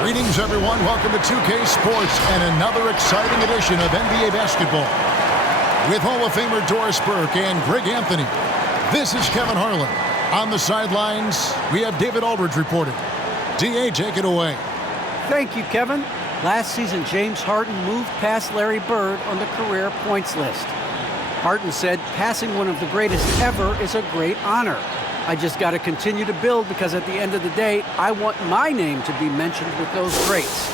Greetings, everyone. Welcome to 2K Sports and another exciting edition of NBA basketball. With Hall of Famer Doris Burke and Greg Anthony, this is Kevin Harlan. On the sidelines, we have David Aldridge reporting. DA, take it away. Thank you, Kevin. Last season, James Harden moved past Larry Bird on the career points list. Harden said, passing one of the greatest ever is a great honor. I just got to continue to build because at the end of the day, I want my name to be mentioned with those greats.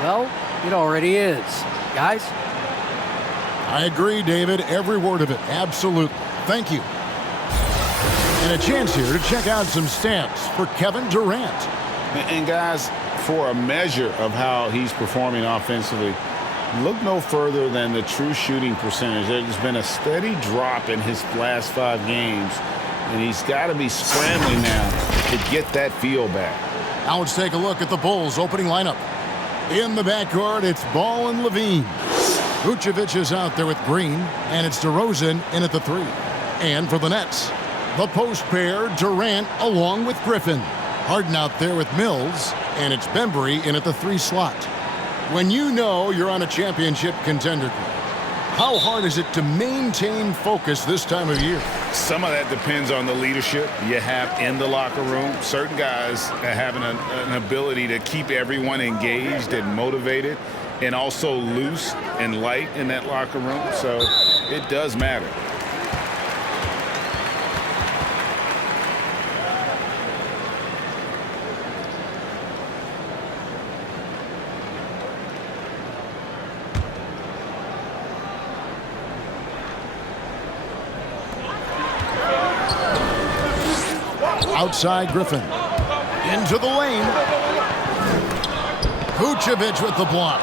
Well, it already is. Guys? I agree, David. Every word of it. Absolutely. Thank you. And a chance here to check out some stats for Kevin Durant. And guys, for a measure of how he's performing offensively, look no further than the true shooting percentage. There's been a steady drop in his last 5 games. And he's got to be scrambling now to get that feel back. Now let's take a look at the Bulls' opening lineup. In the backcourt, it's Ball and Levine. Vucevic is out there with Green, and it's DeRozan in at the 3. And for the Nets, the post pair, Durant along with Griffin. Harden out there with Mills, and it's Bembry in at the 3 slot. When you know you're on a championship contender group, how hard is it to maintain focus this time of year? Some of that depends on the leadership you have in the locker room. Certain guys have an ability to keep everyone engaged and motivated and also loose and light in that locker room. So it does matter. Outside Griffin. Into the lane. Vucevic with the block.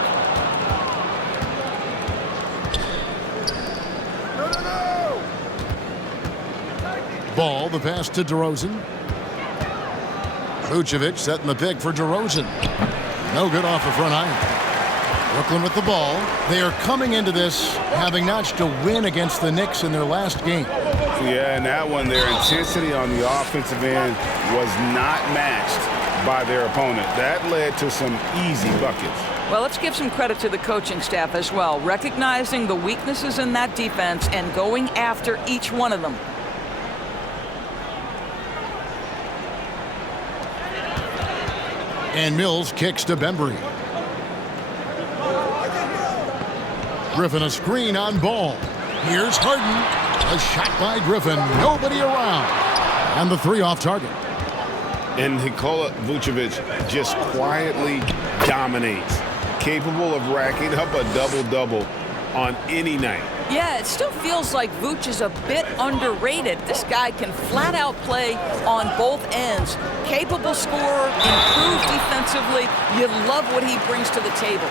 Ball, the pass to DeRozan. Vucevic setting the pick for DeRozan. No good off the front iron. Brooklyn with the ball. They are coming into this having notched a win against the Knicks in their last game. Yeah, and that one, their intensity on the offensive end was not matched by their opponent. That led to some easy buckets. Well, let's give some credit to the coaching staff as well, recognizing the weaknesses in that defense and going after each one of them. And Mills kicks to Bembry. Griffin a screen on Ball. Here's Harden. A shot by Griffin. Nobody around. And the 3 off target. And Nikola Vucevic just quietly dominates. Capable of racking up a double-double on any night. Yeah, it still feels like Vooch is a bit underrated. This guy can flat out play on both ends. Capable scorer, improved defensively. You love what he brings to the table.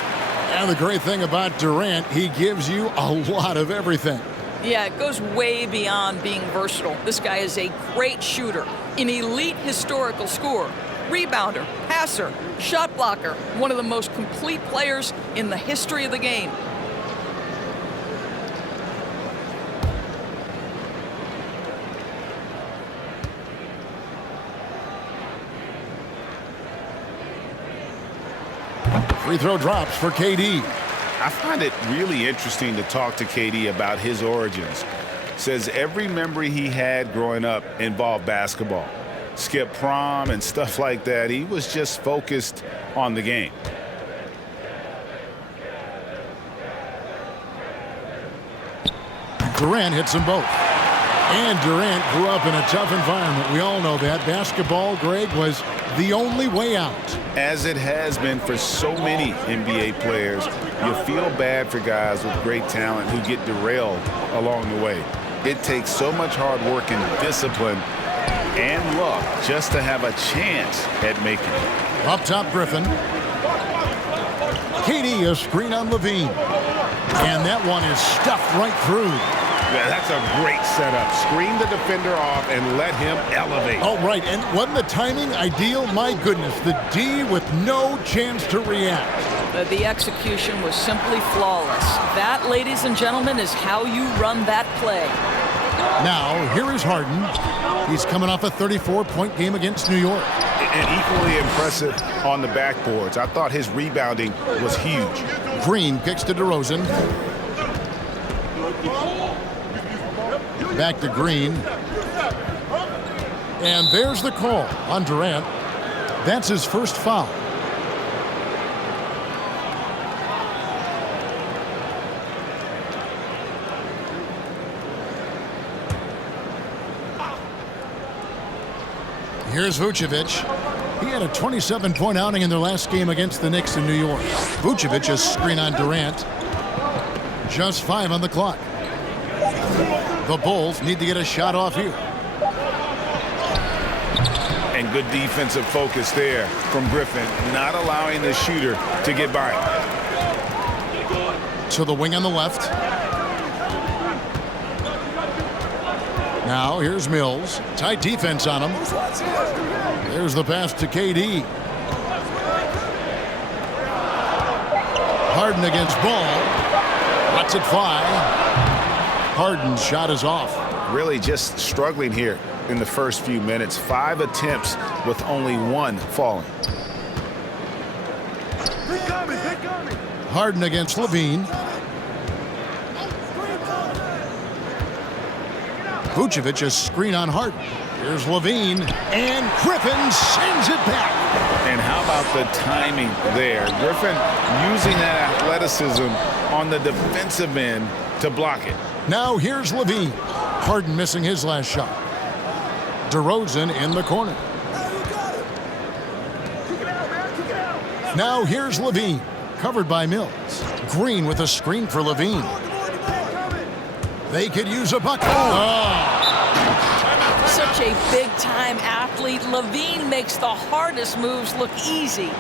And the great thing about Durant, he gives you a lot of everything. Yeah, it goes way beyond being versatile. This guy is a great shooter, an elite historical scorer, rebounder, passer, shot blocker, one of the most complete players in the history of the game. Free throw drops for KD. I find it really interesting to talk to KD about his origins. Says every memory he had growing up involved basketball. Skip prom and stuff like that. He was just focused on the game. Durant hits them both. And Durant grew up in a tough environment. We all know that. Basketball, Greg, was the only way out. As it has been for so many NBA players, you feel bad for guys with great talent who get derailed along the way. It takes so much hard work and discipline and luck just to have a chance at making it. Up top, Griffin. KD, a screen on Levine. And that one is stuffed right through. Yeah, that's a great setup. Screen the defender off and let him elevate. Oh, right. And wasn't the timing ideal? My goodness, the D with no chance to react. The execution was simply flawless. That, ladies and gentlemen, is how you run that play. Now, here is Harden. He's coming off a 34-point game against New York. And equally impressive on the backboards. I thought his rebounding was huge. Green kicks to DeRozan. Back to Green. And there's the call on Durant. That's his first foul. Here's Vucevic. He had a 27-point outing in their last game against the Knicks in New York. Vucevic a screen on Durant. Just 5 on the clock. The Bulls need to get a shot off here. And good defensive focus there from Griffin, not allowing the shooter to get by. To the wing on the left. Now here's Mills. Tight defense on him. There's the pass to KD. Harden against Ball. Lets it fly. Harden's shot is off. Really just struggling here in the first few minutes. 5 attempts with only 1 falling. Harden against Levine. Vucevic a screen on Harden. Here's Levine, and Griffin sends it back. And how about the timing there? Griffin using that athleticism on the defensive end to block it. Now here's Levine. Harden missing his last shot. DeRozan in the corner. Now here's Levine, covered by Mills. Green with a screen for Levine. They could use a bucket. Such a big-time athlete. Levine makes the hardest moves look easy.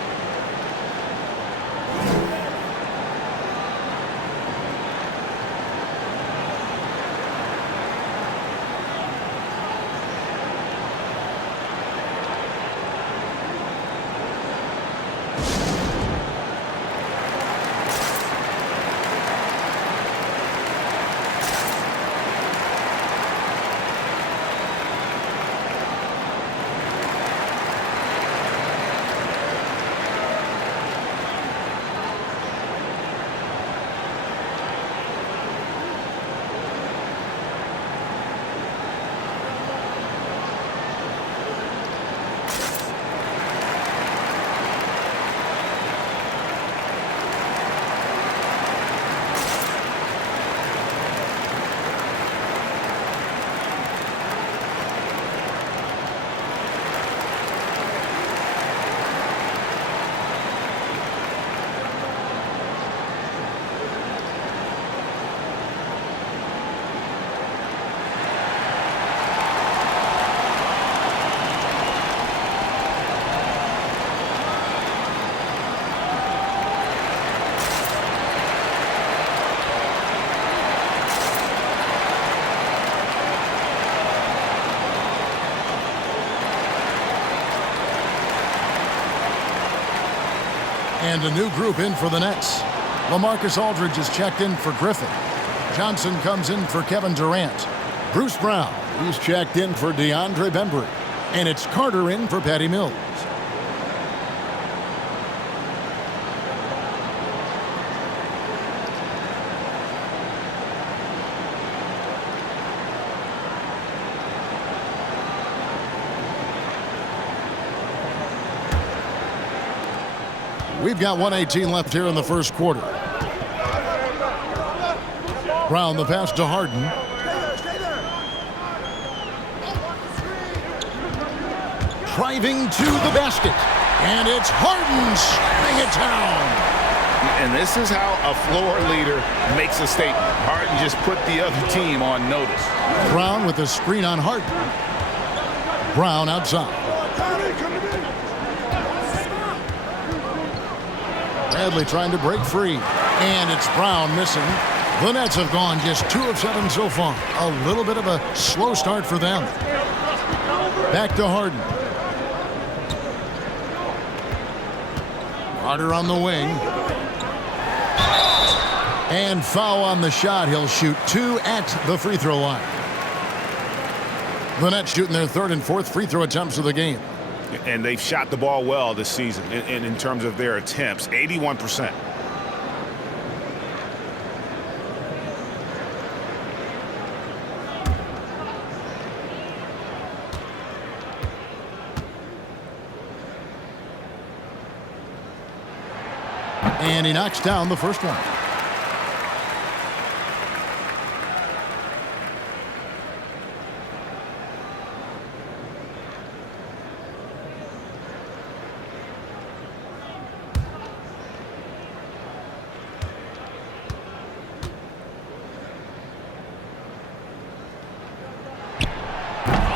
And a new group in for the Nets. LaMarcus Aldridge is checked in for Griffin. Johnson comes in for Kevin Durant. Bruce Brown, he's checked in for DeAndre Bembry. And it's Carter in for Patty Mills. We've got 1:18 left here in the first quarter. Brown the pass to Harden. Driving to the basket. And it's Harden slamming it down. And this is how a floor leader makes a statement. Harden just put the other team on notice. Brown with a screen on Harden. Brown outside. Bradley trying to break free. And it's Brown missing. The Nets have gone just 2 of 7 so far. A little bit of a slow start for them. Back to Harden. Carter on the wing. And foul on the shot. He'll shoot 2 at the free throw line. The Nets shooting their third and fourth free throw attempts of the game. And they've shot the ball well this season in terms of their attempts, 81%. And he knocks down the first one.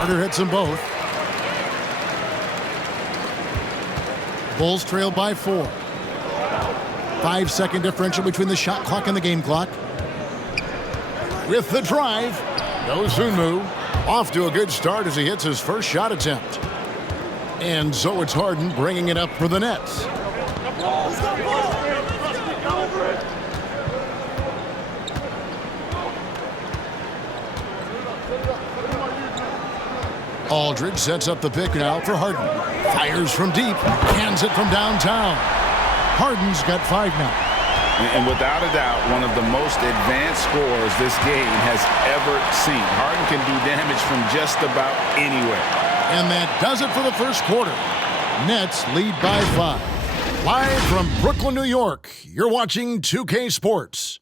Carter hits them both. Bulls trail by 4. 5-second differential between the shot clock and the game clock. With the drive, goes Sunmu. Off to a good start as he hits his first shot attempt. And so it's Harden bringing it up for the Nets. Aldridge sets up the pick now for Harden. Fires from deep, cans it from downtown. Harden's got 5 now. And without a doubt, one of the most advanced scorers this game has ever seen. Harden can do damage from just about anywhere. And that does it for the first quarter. Nets lead by 5. Live from Brooklyn, New York, you're watching 2K Sports.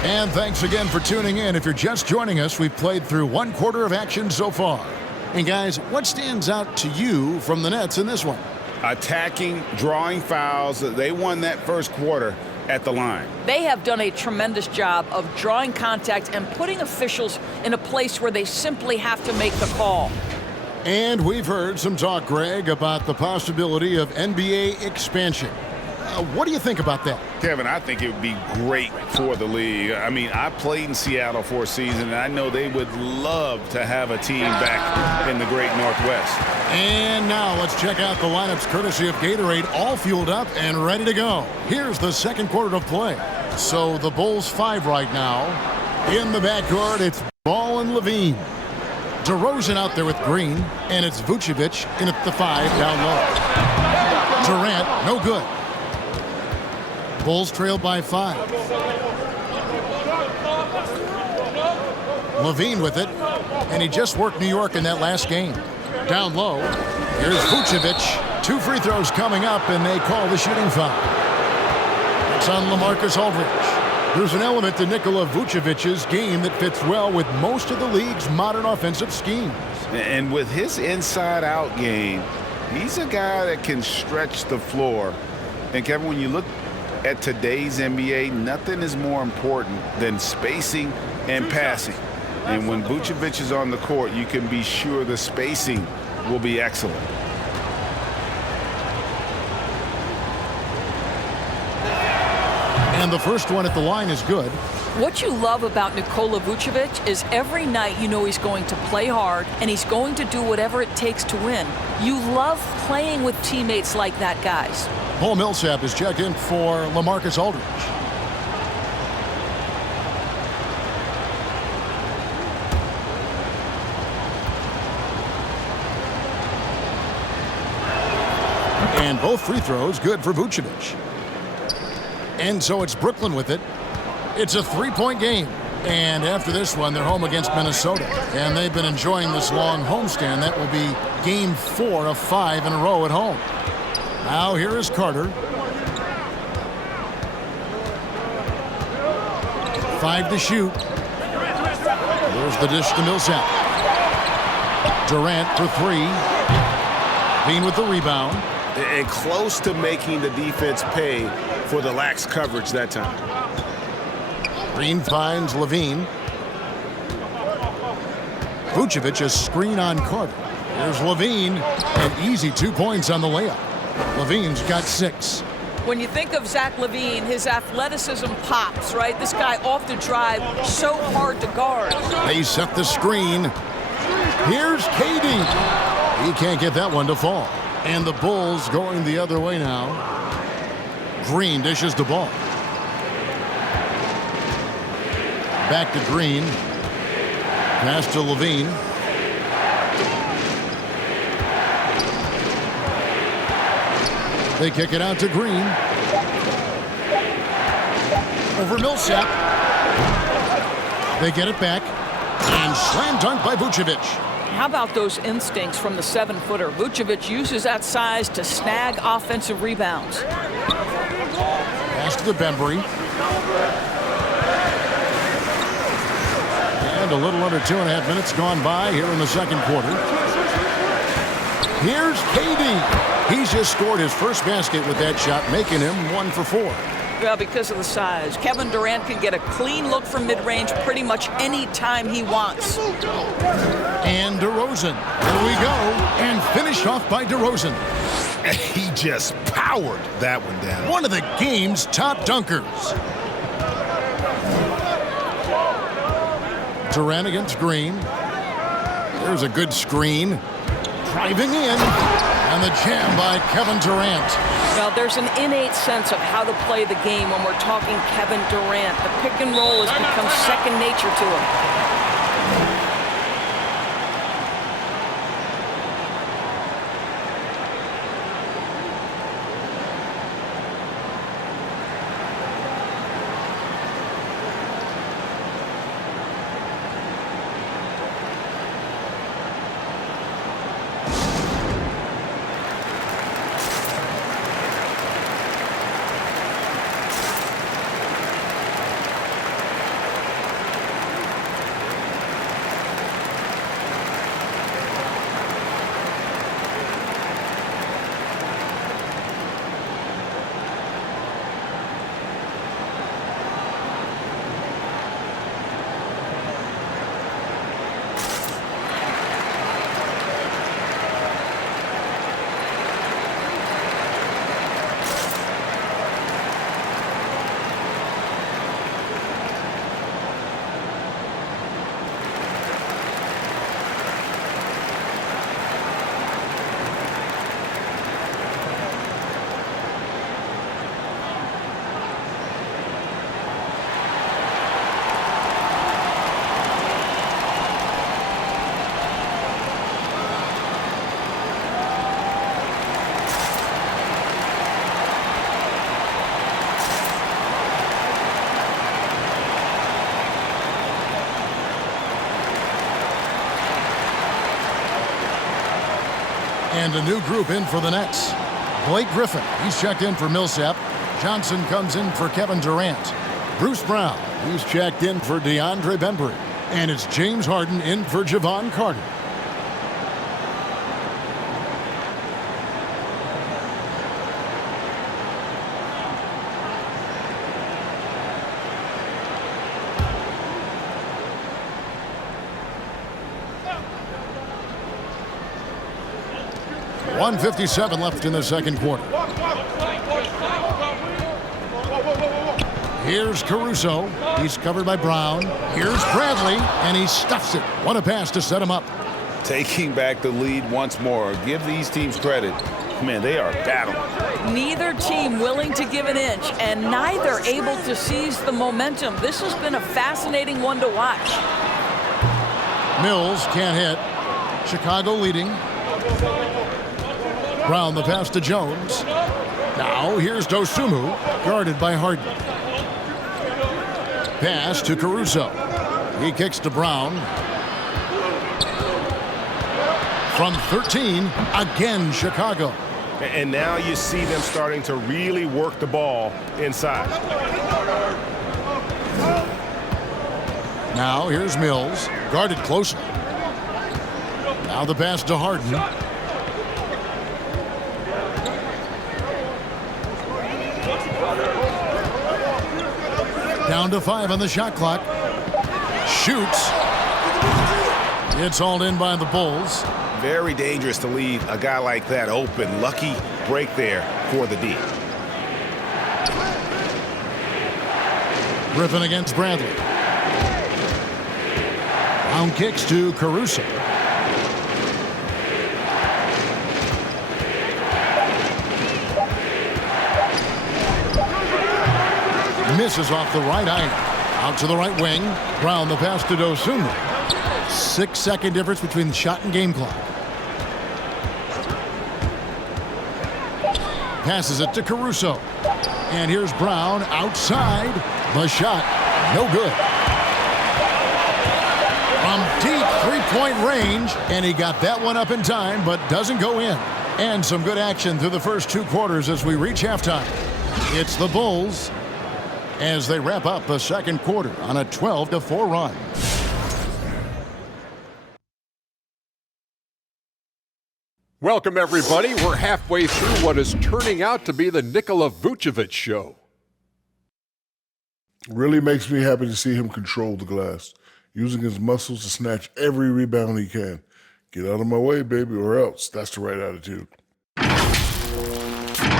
And thanks again for tuning in. If you're just joining us, we've played through 1 quarter of action so far. And guys, what stands out to you from the Nets in this one? Attacking, drawing fouls. They won that first quarter at the line. They have done a tremendous job of drawing contact and putting officials in a place where they simply have to make the call. And we've heard some talk, Greg, about the possibility of NBA expansion. What do you think about that? Kevin, I think it would be great for the league. I mean, I played in Seattle for a season, and I know they would love to have a team back in the great Northwest. And now let's check out the lineups courtesy of Gatorade, all fueled up and ready to go. Here's the second quarter of play. So the Bulls 5 right now. In the backcourt, it's Ball and Levine. DeRozan out there with Green, and it's Vucevic in at the 5 down low. Durant, no good. Bulls trail by 5. Levine with it, and he just worked New York in that last game. Down low, here's Vucevic. 2 free throws coming up, and they call the shooting foul. It's on LaMarcus Aldridge. There's an element to Nikola Vucevic's game that fits well with most of the league's modern offensive schemes. And with his inside-out game, he's a guy that can stretch the floor. And Kevin, when you look at today's NBA, nothing is more important than spacing and passing. And when Vucevic is on the court, you can be sure the spacing will be excellent. And the first one at the line is good. What you love about Nikola Vucevic is every night you know he's going to play hard and he's going to do whatever it takes to win. You love playing with teammates like that, guys. Paul Millsap is checked in for LaMarcus Aldridge. And both free throws good for Vucevic. And so it's Brooklyn with it. It's a 3-point game. And after this one, they're home against Minnesota. And they've been enjoying this long homestand. That will be game 4 of 5 in a row at home. Now here is Carter. 5 to shoot. There's the dish to Millsap. Durant for 3. Bean with the rebound. And close to making the defense pay for the lax coverage that time. Green finds Levine. Vucevic a screen on Carter. There's Levine. An easy 2 points on the layup. Levine's got 6. When you think of Zach LaVine, his athleticism pops, right? This guy off the drive, so hard to guard. They set the screen. Here's KD. He can't get that one to fall. And the Bulls going the other way now. Green dishes the ball. Back to Green. Pass to LaVine. They kick it out to Green. Over Millsap. They get it back. And slam dunk by Vucevic. How about those instincts from the 7-footer? Vucevic uses that size to snag offensive rebounds. Pass to the Bembry. And a little under 2.5 minutes gone by here in the second quarter. Here's KD. He's just scored his first basket with that shot, making him 1 for 4. Well, because of the size, Kevin Durant can get a clean look from mid-range pretty much any time he wants. And DeRozan. Here we go. And finished off by DeRozan. He just powered that one down. One of the game's top dunkers. Durant against Green. There's a good screen. Driving in. And the jam by Kevin Durant. Well, there's an innate sense of how to play the game when we're talking Kevin Durant. The pick and roll has become second nature to him. And a new group in for the Nets. Blake Griffin, he's checked in for Millsap. Johnson comes in for Kevin Durant. Bruce Brown, he's checked in for DeAndre Bembry. And it's James Harden in for Javon Carter. .157 left in the second quarter. Here's Caruso. He's covered by Brown. Here's Bradley, and he stuffs it. What a pass to set him up. Taking back the lead once more. Give these teams credit. Man, they are battling. Neither team willing to give an inch, and neither able to seize the momentum. This has been a fascinating one to watch. Mills can't hit. Chicago leading. Brown the pass to Jones. Now here's Dosunmu, guarded by Harden. Pass to Caruso. He kicks to Brown. From 13, again Chicago. And now you see them starting to really work the ball inside. Now here's Mills, guarded closely. Now the pass to Harden. Down to 5 on the shot clock. Shoots. It's hauled in by the Bulls. Very dangerous to leave a guy like that open. Lucky break there for the D. Griffin against Bradley. Round kicks to Caruso. Misses off the right iron. Out to the right wing. Brown the pass to Dosunmu. 6-second difference between the shot and game clock. Passes it to Caruso. And here's Brown outside. The shot, no good. From deep three-point range, and he got that one up in time, but doesn't go in. And some good action through the first 2 quarters as we reach halftime. It's the Bulls as they wrap up the second quarter on a 12-4 run. Welcome, everybody. We're halfway through what is turning out to be the Nikola Vucevic show. Really makes me happy to see him control the glass, using his muscles to snatch every rebound he can. Get out of my way, baby, or else. That's the right attitude.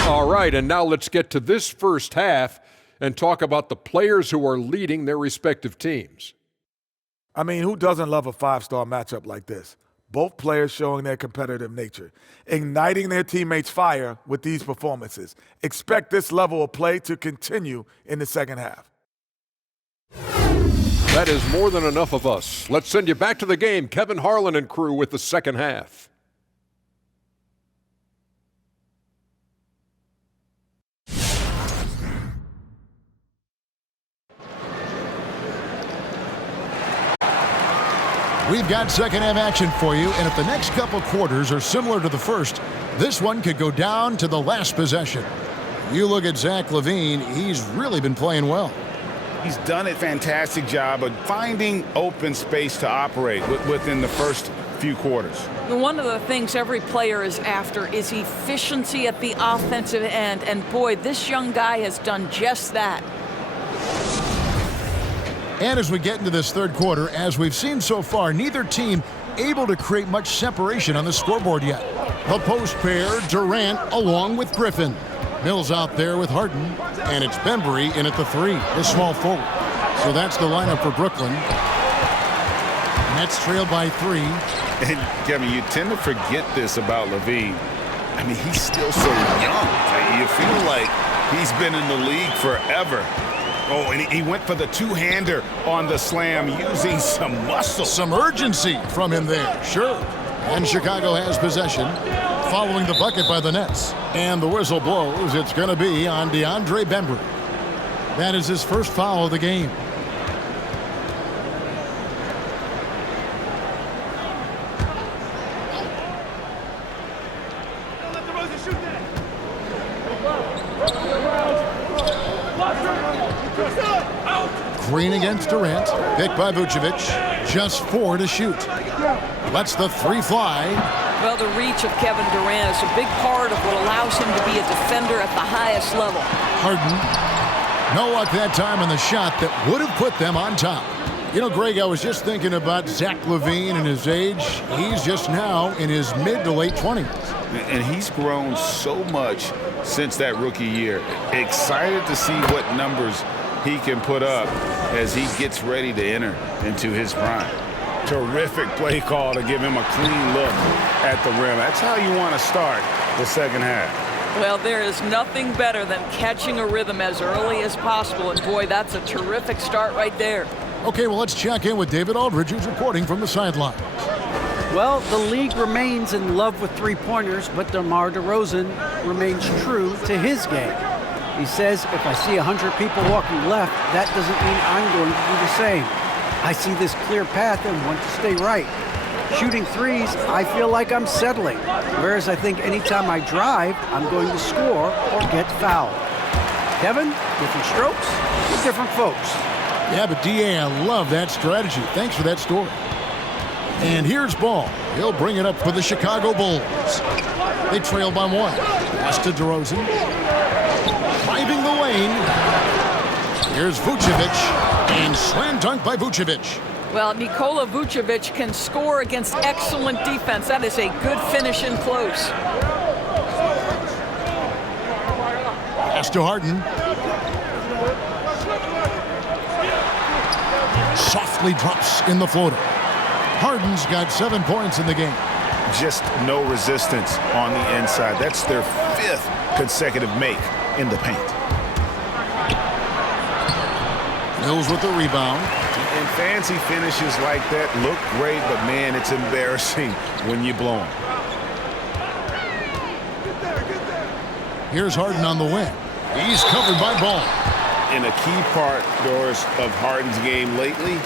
All right, and now let's get to this first half and talk about the players who are leading their respective teams. I mean, who doesn't love a 5-star matchup like this? Both players showing their competitive nature, igniting their teammates' fire with these performances. Expect this level of play to continue in the second half. That is more than enough of us. Let's send you back to the game. Kevin Harlan and crew with the second half. We've got second half action for you, and if the next couple quarters are similar to the first, this one could go down to the last possession. You look at Zach LaVine, he's really been playing well. He's done a fantastic job of finding open space to operate within the first few quarters. One of the things every player is after is efficiency at the offensive end, and boy, this young guy has done just that. And as we get into this third quarter, as we've seen so far, neither team able to create much separation on the scoreboard yet. The post pair, Durant along with Griffin. Mills out there with Harden, and it's Bembry in at the 3, the small forward. So that's the lineup for Brooklyn. Nets trailed by 3. And Kevin, you tend to forget this about LaVine. I mean, he's still so young. You feel like he's been in the league forever. Oh, and he went for the two-hander on the slam using some muscle. Some urgency from him there, sure. And Chicago has possession following the bucket by the Nets. And the whistle blows. It's going to be on DeAndre Bembry. That is his first foul of the game. Green against Durant. Picked by Vucevic. Just 4 to shoot. Lets the 3 fly. Well, the reach of Kevin Durant is a big part of what allows him to be a defender at the highest level. Harden. No luck that time on the shot that would have put them on top. You know, Greg, I was just thinking about Zach LaVine and his age. He's just now in his mid to late 20s. And he's grown so much since that rookie year. Excited to see what numbers he can put up as he gets ready to enter into his prime. Terrific play call to give him a clean look at the rim. That's how you want to start the second half. Well, there is nothing better than catching a rhythm as early as possible, and boy, that's a terrific start right there. Okay, well, let's check in with David Aldridge, who's reporting from the sidelines. Well, the league remains in love with three-pointers, but DeMar DeRozan remains true to his game. He says, if I see 100 people walking left, that doesn't mean I'm going to do the same. I see this clear path and want to stay right. Shooting threes, I feel like I'm settling, whereas I think anytime I drive, I'm going to score or get fouled. Kevin, different strokes for different folks. Yeah, but D.A., I love that strategy. Thanks for that story. And here's Ball. He'll bring it up for the Chicago Bulls. They trail by 1. Pass to DeRozan. Driving the lane. Here's Vucevic. And slam dunk by Vucevic. Well, Nikola Vucevic can score against excellent defense. That is a good finish in close. Pass to Harden. Softly drops in the floater. Harden's got 7 points in the game. Just no resistance on the inside. That's their 5th consecutive make in the paint. Mills with the rebound. And fancy finishes like that look great, but man, it's embarrassing when you blow them. Here's Harden on the wing. He's covered by Ball. And a key part, Doris, of Harden's game lately,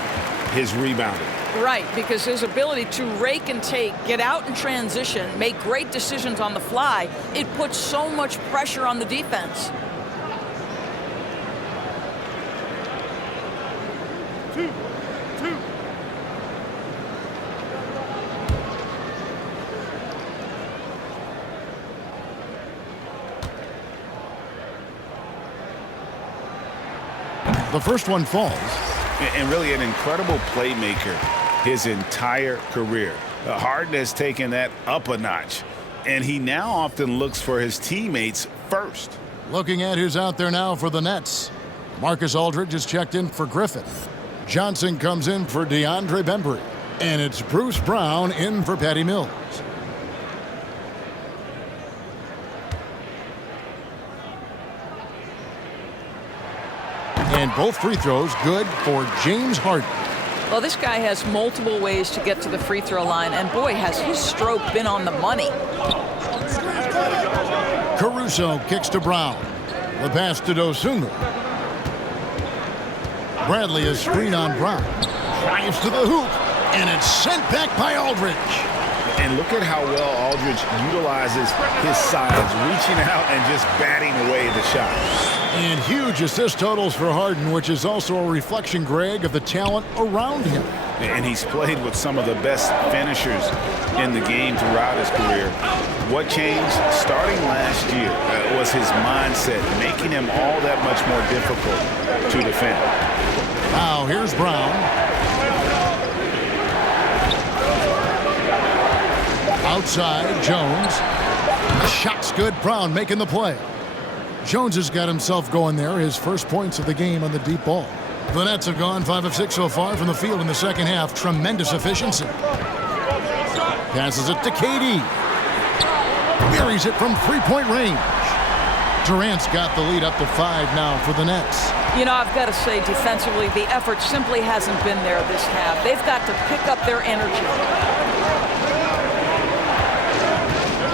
his rebounding. Right, because his ability to rake and take, get out in transition, make great decisions on the fly, it puts so much pressure on the defense. The first one falls. And really an incredible playmaker his entire career. Harden has taken that up a notch, and he now often looks for his teammates first. Looking at who's out there now for the Nets. Marcus Aldridge is checked in for Griffin. Johnson comes in for DeAndre Bembry. And it's Bruce Brown in for Patty Mills. And both free throws good for James Harden. Well, this guy has multiple ways to get to the free throw line, and boy, has his stroke been on the money. Caruso kicks to Brown. The pass to Dosunmu. Bradley is screen on Brown. Drives to the hoop, and it's sent back by Aldridge. And look at how well Aldridge utilizes his size, reaching out and just batting away the shot. And huge assist totals for Harden, which is also a reflection, Greg, of the talent around him. And he's played with some of the best finishers in the game throughout his career. What changed starting last year was his mindset, making him all that much more difficult to defend. Now here's Brown. Outside, Jones. Shot's good. Brown making the play. Jones has got himself going there. His first points of the game on the deep ball. The Nets have gone 5 of 6 so far from the field in the second half. Tremendous efficiency. Passes it to KD. Buries it from three-point range. Durant's got the lead up to 5 now for the Nets. You know, I've got to say, defensively, the effort simply hasn't been there this half. They've got to pick up their energy.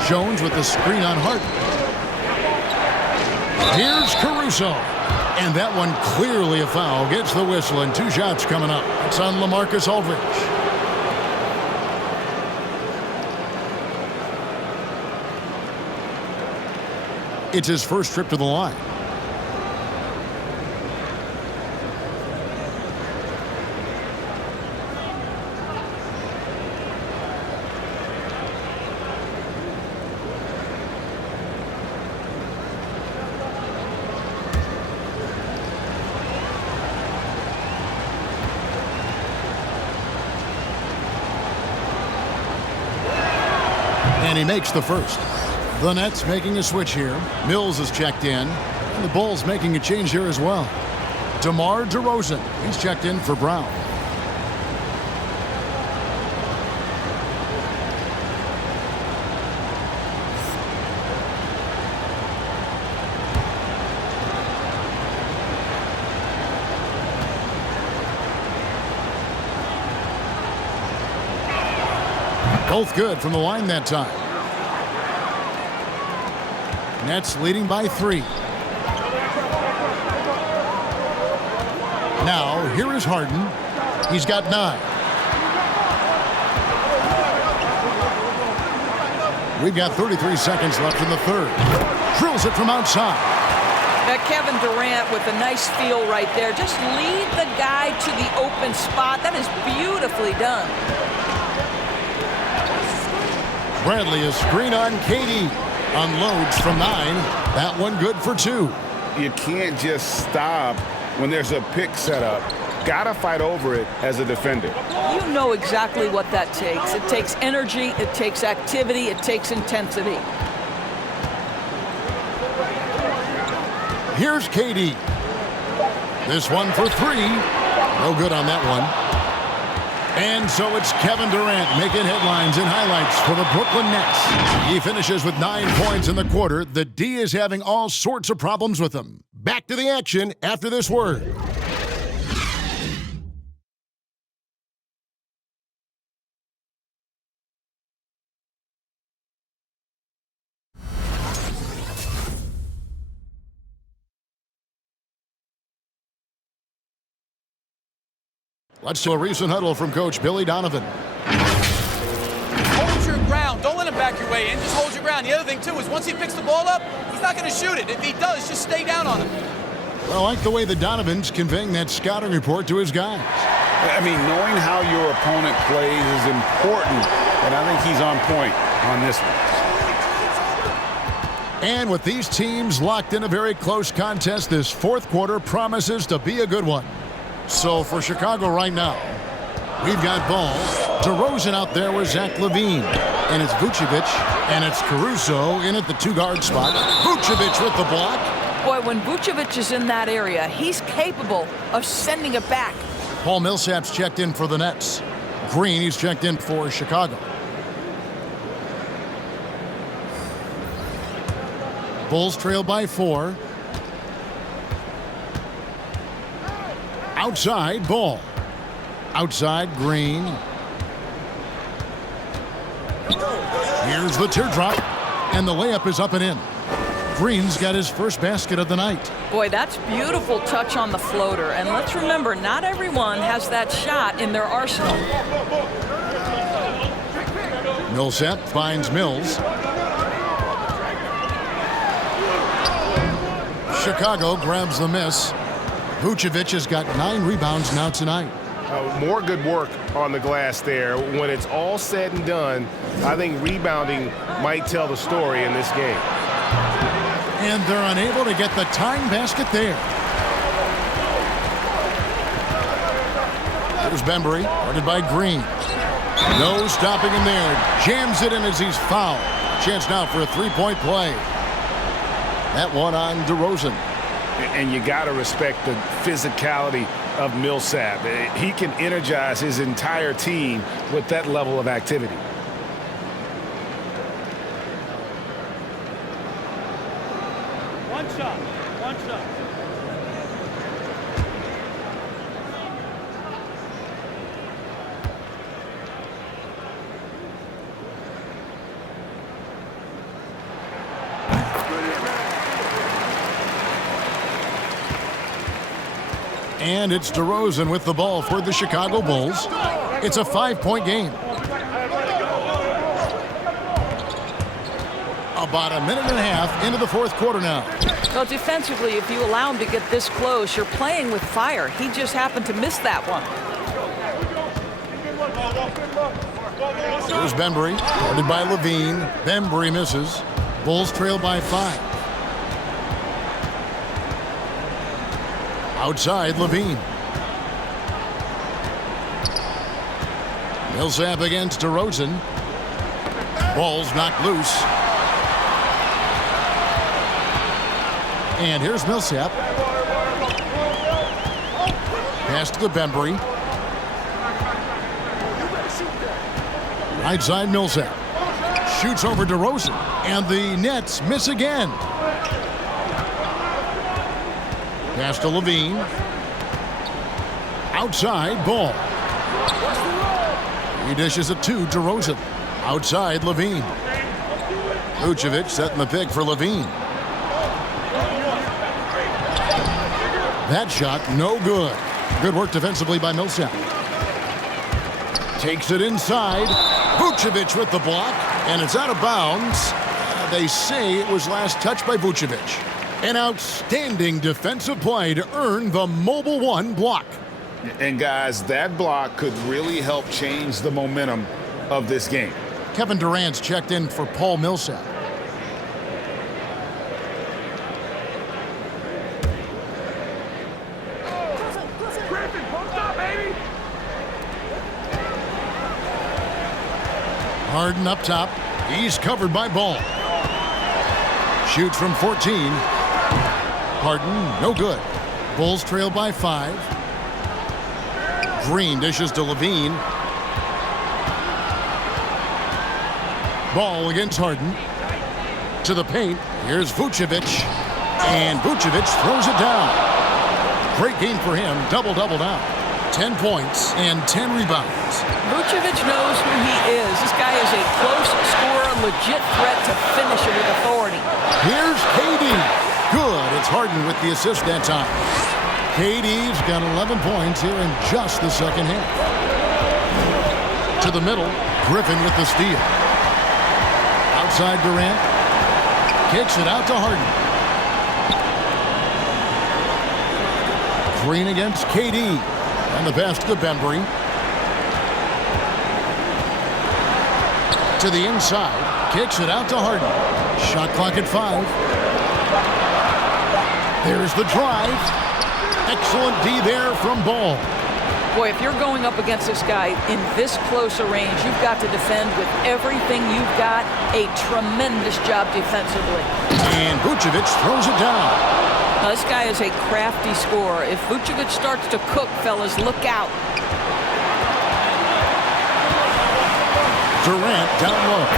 Jones with the screen on Harden. Here's Caruso. And that one clearly a foul. Gets the whistle, and 2 shots coming up. It's on LaMarcus Aldridge. It's his first trip to the line. And he makes the first. The Nets making a switch here. Mills is checked in. And the Bulls making a change here as well. DeMar DeRozan. He's checked in for Brown. Both good from the line that time. Nets leading by 3. Now, here is Harden. He's got 9. We've got 33 seconds left in the third. Drills it from outside. Kevin Durant with a nice feel right there. Just lead the guy to the open spot. That is beautifully done. Bradley is screen on KD. Unloads from 9. That one good for 2. You can't just stop when there's a pick set up. Gotta fight over it as a defender. You know exactly what that takes. It takes energy, it takes activity, it takes intensity. Here's KD. This one for 3. No good on that one. And so it's Kevin Durant making headlines and highlights for the Brooklyn Nets. He finishes with 9 points in the quarter. The D is having all sorts of problems with him. Back to the action after this word. Let's do a recent huddle from Coach Billy Donovan. Hold your ground. Don't let him back your way in. Just hold your ground. The other thing, too, is once he picks the ball up, he's not going to shoot it. If he does, just stay down on him. Well, I like the way the Donovan's conveying that scouting report to his guys. I mean, knowing how your opponent plays is important, and I think he's on point on this one. And with these teams locked in a very close contest, this fourth quarter promises to be a good one. So for Chicago right now, we've got Ball, DeRozan out there with Zach LaVine, and it's Vucevic, and it's Caruso in at the 2-guard spot. Vucevic with the block. Boy, when Vucevic is in that area, he's capable of sending it back. Paul Millsap's checked in for the Nets. Green, he's checked in for Chicago. Bulls trail by 4. Outside, Ball. Outside, Green. Here's the teardrop, and the layup is up and in. Green's got his first basket of the night. Boy, that's beautiful touch on the floater. And let's remember, not everyone has that shot in their arsenal. Millsap finds Mills. Chicago grabs the miss. Vucevic has got 9 rebounds now tonight. More good work on the glass there. When it's all said and done, I think rebounding might tell the story in this game. And they're unable to get the tying basket there. Here's Bembry, guarded by Green. No stopping him there. Jams it in as he's fouled. Chance now for a 3-point play. That one on DeRozan. And you got to respect the physicality of Millsap. He can energize his entire team with that level of activity. One shot. And it's DeRozan with the ball for the Chicago Bulls. It's a 5-point game. About a minute and a half into the fourth quarter now. Well, defensively, if you allow him to get this close, you're playing with fire. He just happened to miss that one. Here's Bembry, guarded by LaVine. Bembry misses. Bulls trail by 5. Outside, LaVine. Millsap against DeRozan. Ball's knocked loose. And here's Millsap. Pass to the Bembry. Right side, Millsap. Shoots over DeRozan. And the Nets miss again. Pass to LaVine. Outside, Ball. He dishes it to DeRozan. Outside, LaVine. Vucevic setting the pick for LaVine. That shot, no good. Good work defensively by Millsap. Takes it inside. Vucevic with the block, and it's out of bounds. They say it was last touched by Vucevic. An outstanding defensive play to earn the Mobile One block. And guys, that block could really help change the momentum of this game. Kevin Durant's checked in for Paul Millsap. Harden up top. He's covered by Ball. Shoots from 14. Harden, no good. Bulls trail by 5. Green dishes to Levine. Ball against Harden. To the paint. Here's Vucevic. And Vucevic throws it down. Great game for him. Double-double now. 10 points and 10 rebounds. Vucevic knows who he is. This guy is a close scorer, legit threat to finish it with authority. Here's KD. Good. It's Harden with the assist that time. KD's got 11 points here in just the second half. To the middle. Griffin with the steal. Outside Durant. Kicks it out to Harden. Green against KD. And the pass to Bembry. To the inside. Kicks it out to Harden. Shot clock at 5. There's the drive. Excellent D there from Ball. Boy, if you're going up against this guy in this close a range, you've got to defend with everything you've got. A tremendous job defensively. And Vucevic throws it down. Now, this guy is a crafty scorer. If Vucevic starts to cook, fellas, look out. Durant down low.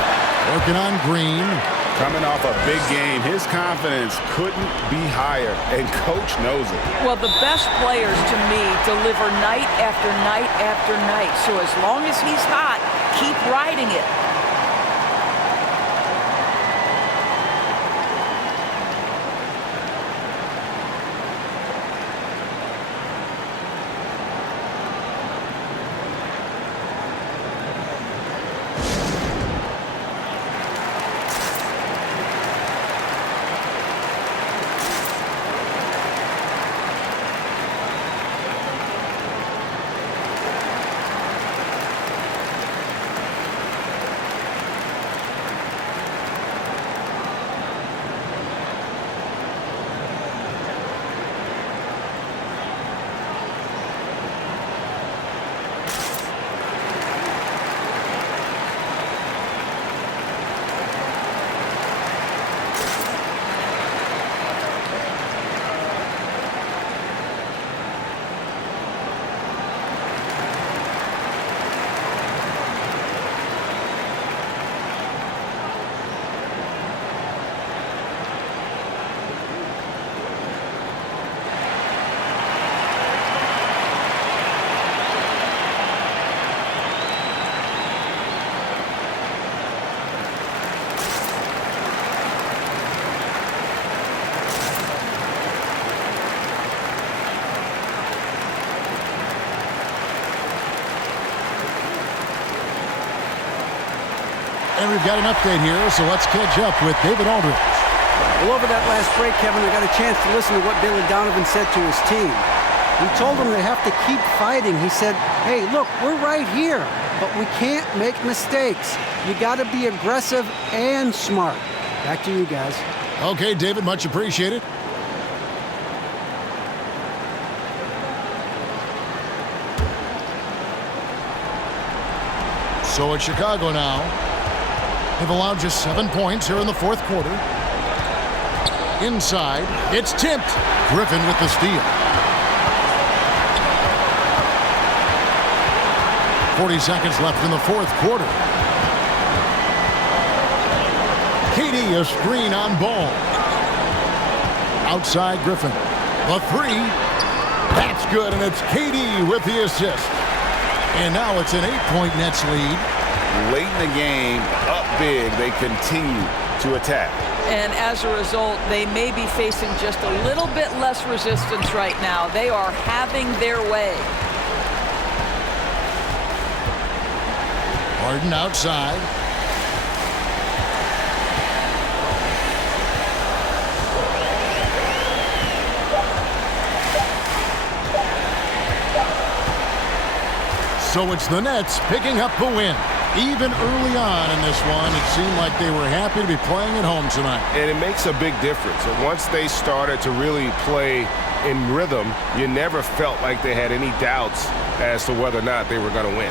Working on Green. Coming off a big game, his confidence couldn't be higher, and Coach knows it. Well, the best players, to me, deliver night after night after night. So as long as he's hot, keep riding it. And we've got an update here, so let's catch up with David Aldridge. Well, over that last break, Kevin, I got a chance to listen to what Billy Donovan said to his team. He told them they have to keep fighting. He said, hey, look, we're right here, but we can't make mistakes. You got to be aggressive and smart. Back to you guys. Okay, David, much appreciated. So it's Chicago now. They've allowed just 7 points here in the fourth quarter. Inside, it's tipped. Griffin with the steal. 40 seconds left in the fourth quarter. KD, a screen on Ball. Outside Griffin. The three. That's good, and it's KD with the assist. And now it's an 8-point Nets lead. Late in the game, up big, they continue to attack. And as a result, they may be facing just a little bit less resistance right now. They are having their way. Harden outside. So it's the Nets picking up the win. Even early on in this one, it seemed like they were happy to be playing at home tonight. And it makes a big difference. And once they started to really play in rhythm, you never felt like they had any doubts as to whether or not they were going to win.